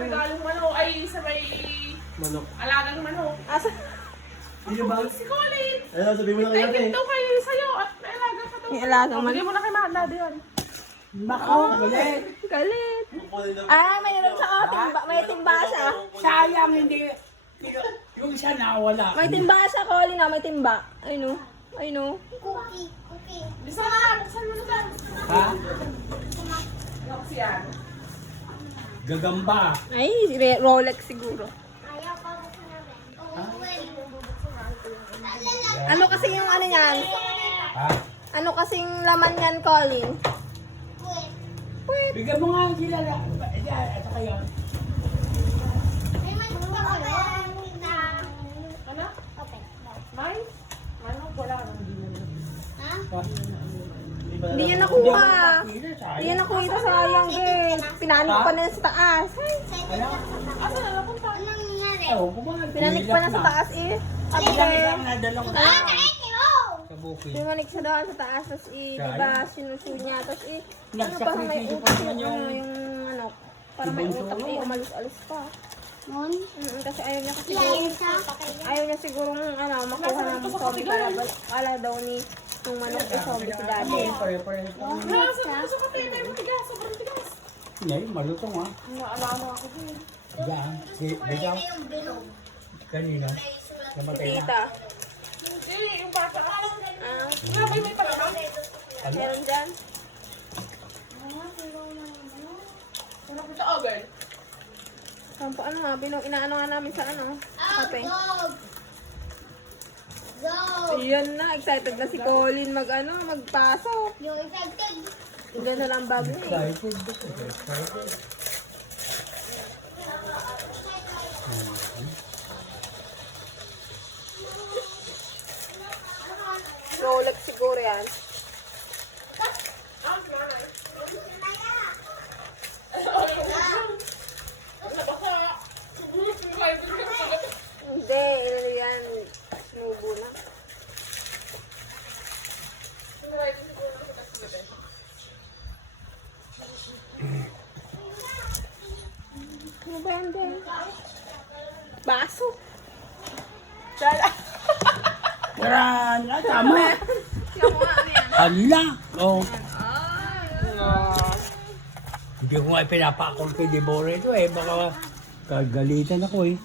regalong manok. Ay, sa may Manok. alagang manok. Asa? Hindi ba? Si Colin. Ayun, sabi mo na kay Ay, ate. ito kayo sa'yo at may alaga ka daw. May alagang Bigay mo na kay Mahal Daddy yun. Bako, galit. Galit. Ah, may nalang sa timba. May timba siya. Sayang, hindi. Yung isa nawala. May timba siya, Colin na. May timba. Ay no. Ay no. Bisa na, buksan mo na lang. Ha? Box yan. Gagamba. Ay, Rolex siguro. Ano kasi yung ano yan? Ha? Ano kasing laman yan, Colin? Bigyan mo nga ang kilala. Ito kayo. Ano? Mine? Manok, wala ka nang Hindi yan nakuha. Hindi yan nakuha ito, sayang eh. Pinanik pa na yan sa taas. Ay, Asa na napunta? pinanik pa na sa taas eh. Ang isang nadala ko Ah, sa bukid. Pimanik siya doon sa taas, tapos diba, sinusun niya, tapos parang may Nagsakripisyo utak pa naman yung, yung... yung ano, parang may Ibon utak solo. umalis-alis pa. Kasi ayaw niya kasi ayaw niya siguro ano, makuha ng zombie para daw ni yung manok na zombie si daddy. Pare-pare. Nasa kape, tayo matigas. Sobrang tigas. Ngayon, malutong ha. Naalala ako din. Yan. Bigyan. Kanina. Si Namatay na. tita. Eh, yung bata. Ah, Grabe, may pala. meron dyan. Ano ko ito agad? Sampo ano nga, inaano nga namin sa ano, kape. Ayan na, excited na si Colin magpasok. Ganda lang bag niya eh. Excited. Rolex siguro yan. Hindi, ano yan, sinubo na. Ano ba yan din? Baso. Dala. Yan. Tama. Nakuha ano yan? Hala. Oh. Ah. Hindi ko nga pinapakol kay Deborah ito eh. Baka kagalitan ako eh.